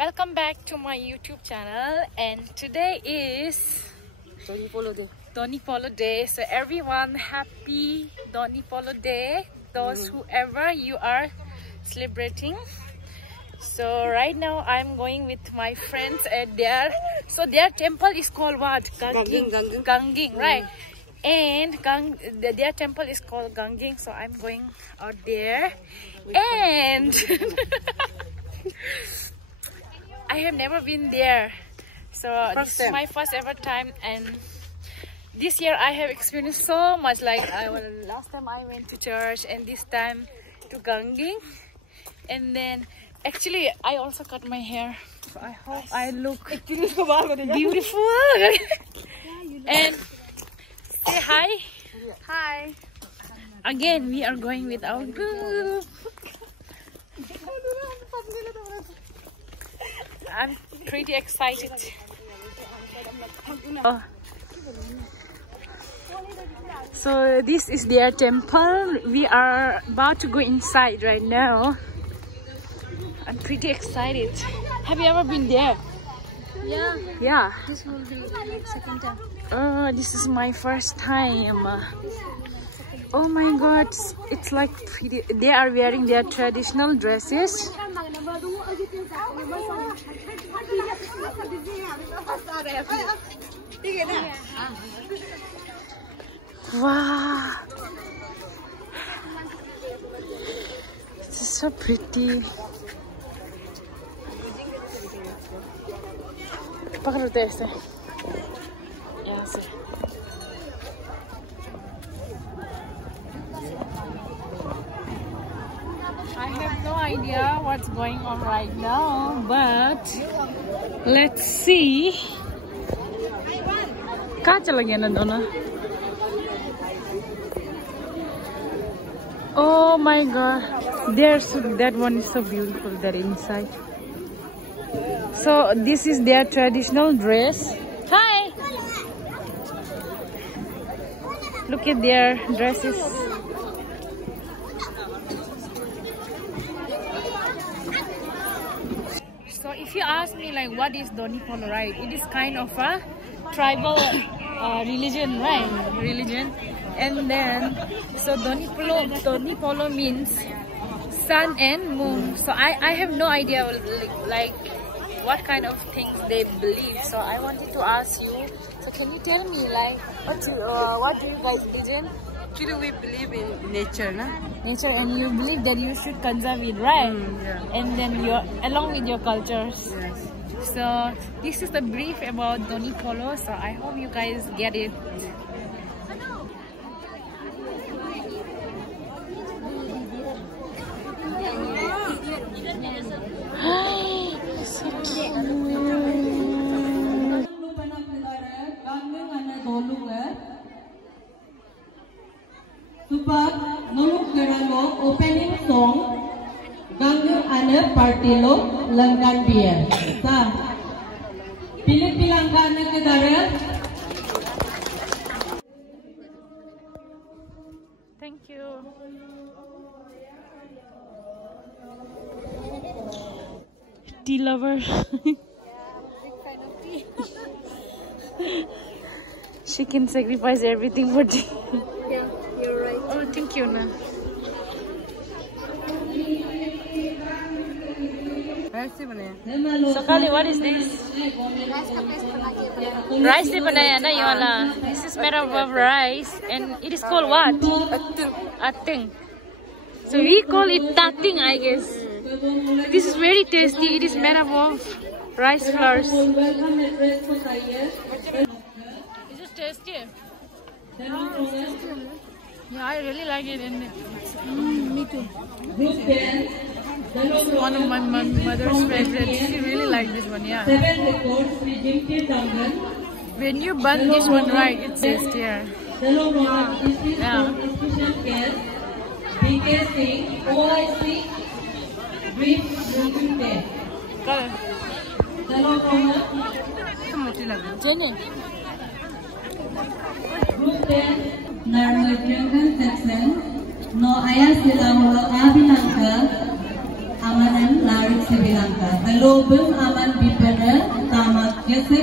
Welcome back to my YouTube channel, and today is Donyi Polo Day. Donyi Polo Day. So everyone, happy Donyi Polo Day, those whoever you are celebrating. So right now I'm going with my friends at their temple is called what? Ganging, right? And their temple is called Ganging, so I'm going out there. And I have never been there, so this is my first ever time, and this year I have experienced so much. Like last time I went to church, and this time to Ganging, and then actually I also cut my hair. So I hope I look beautiful. And say hi. Hi. Again, we are going with our group. I'm pretty excited. Oh. So this is their temple. We are about to go inside right now. I'm pretty excited. Have you ever been there? Yeah. Yeah. This will be like second time. Oh, this is my first time. Oh my god, it's like pretty. They are wearing their traditional dresses. Wow, this is so pretty. I have no idea what's going on right now, but let's see. Oh my god, that one is so beautiful, that inside. So this is their traditional dress. Hi! Look at their dresses. So if you ask me like what is Donyi Polo, right? It is kind of a tribal religion, right? Religion. And then, so Donyi Polo means sun and moon. So I have no idea like what kind of things they believe. So I wanted to ask you. So can you tell me like what do you guys believe in? Actually, we believe in nature, na? Nature, and you believe that you should conserve it, right? Yeah. And then you're along with your cultures. Yes. So this is the brief about Donyi Polo. So I hope you guys get it. So cute. Super nuluk geralo opening song Ganggu ane party lo langgan biar. Sa pilih pilanggan ke dara. Thank you. Tea lover. Big fan of tea. She can sacrifice everything for tea. Yeah, you're right. Oh, thank you, na. So Kali, what is this? Rice di banaya na yola. This is made up of rice, and it is called what? Ating. So we call it tating, I guess. This is very tasty. It is made up of rice flours. Is it tasty? Yeah, I really like it. And Me too. one of my mother's favorites. She really likes this one, yeah. When you burn this one right, it's tastier. Yeah. Jenny. Section, no ayah silang lo abilangka amanan larik sibilangka. Groben aman bipene tamat kese.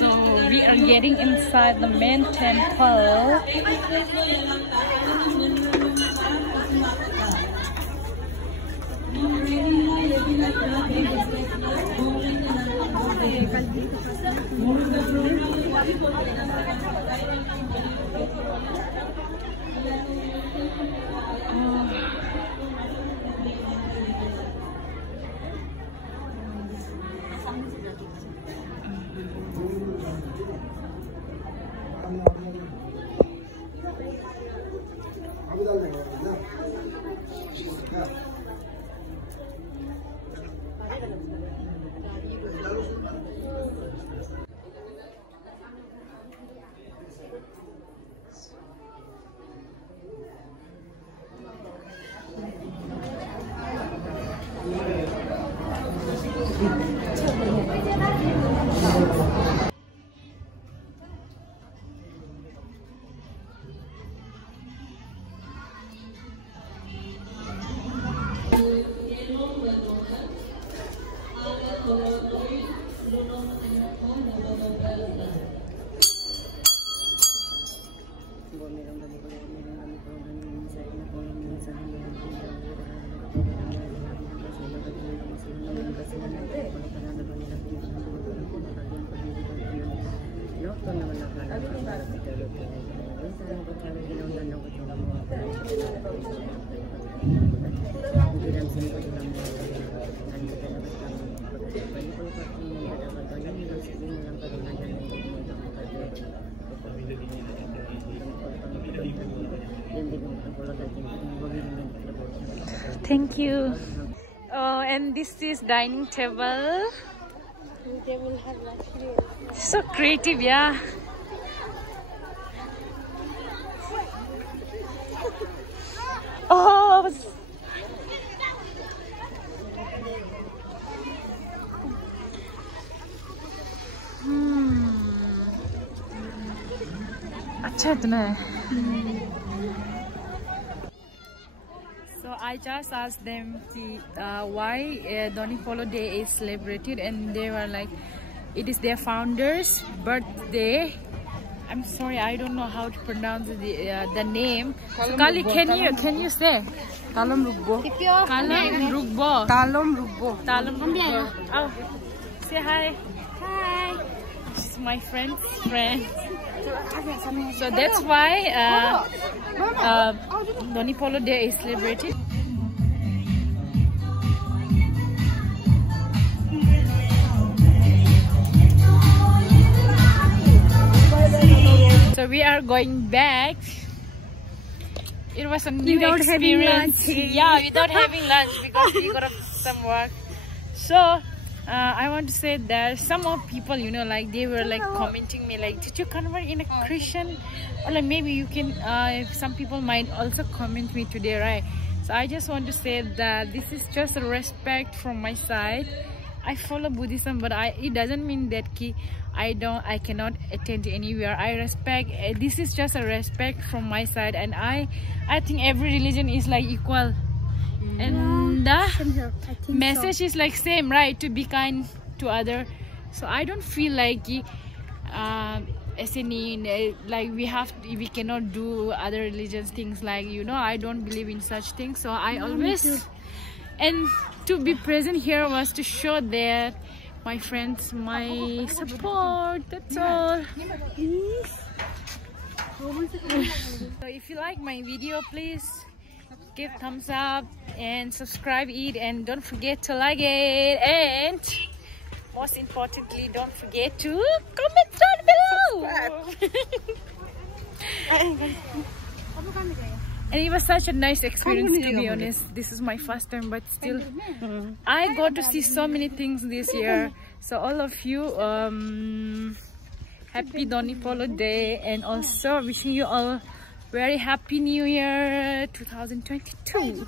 So we are getting inside the main temple. Thank you. Oh, and this is dining table. They will have lunch here. So creative, yeah. Oh, अच्छा इतना है. So I just asked them why Donyi Polo Day is celebrated, and they were like, it is their founder's birthday. I'm sorry, I don't know how to pronounce the name. So Kali, can you say? Talom Rugbo. Talom Rugbo. Talom Rugbo. Talom Rugbo. Oh, say hi. Hi. This is my friend's friend. So that's why Donyi Polo Day is celebrated. So we are going back. It was a new experience. Yeah, without having lunch because we got some work. So I want to say that some of people, you know, like they were like commenting me like, did you convert in a Christian? Or like maybe you can, some people might also comment me today, right? So I just want to say that this is just a respect from my side. I follow Buddhism, but it doesn't mean that I cannot attend anywhere. I respect, this is just a respect from my side, and I think every religion is like equal. And the message is like same, right? To be kind to other. So I don't feel like as any like we cannot do other religions things, like, you know, I don't believe in such things. So I always, and to be present here was to show that my friends, my support, that's all. So if you like my video, please give thumbs up and subscribe it, and don't forget to like it, and most importantly, don't forget to comment down below. And it was such a nice experience, to be honest. This is my first time, but still, I got to see so many things this year. So all of you, happy Donyi Polo Day, and also wishing you all very happy New Year 2022.